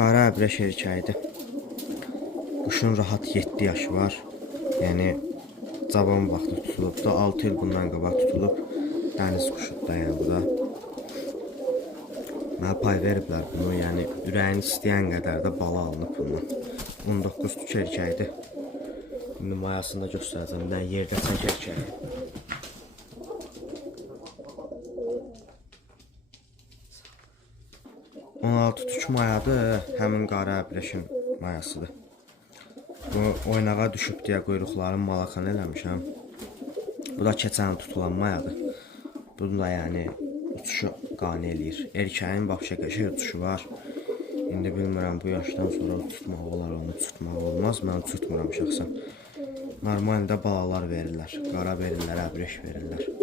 Qara əbrəş erkəyidir. Quşun rahat 7 yaşı var. Yəni cavan vaxtı tutulub da 6 il bundan qabaq tutulub. Dəniz quşudur da yəni bu da. Mənə pay veriblər bunu, yəni ürəyini istəyən qədər də bala alınıb bundan. 19 tük erkəyidir. İndi mayasını da göstərəcəm. Bir dənə yerdə çək erkəyi. Tük mayadır, həmin qara əbrəşin mayasıdır. Bu oynağa düşüb deyə quyruqlarını malaxan eləmişəm. Bu da keçən tutulan mayadır. Bunu da yəni uçuşu qane eləyir. Erkəyin vəbşə qəşəng uçuşu var. İndi bilmirəm bu yaşdan sonra tutmaq olar, onu tutmaq olmaz. Mən tutmuram şəxsən. Normaldə balalar verirlər. Qara verirlər, əbrəş verirlər.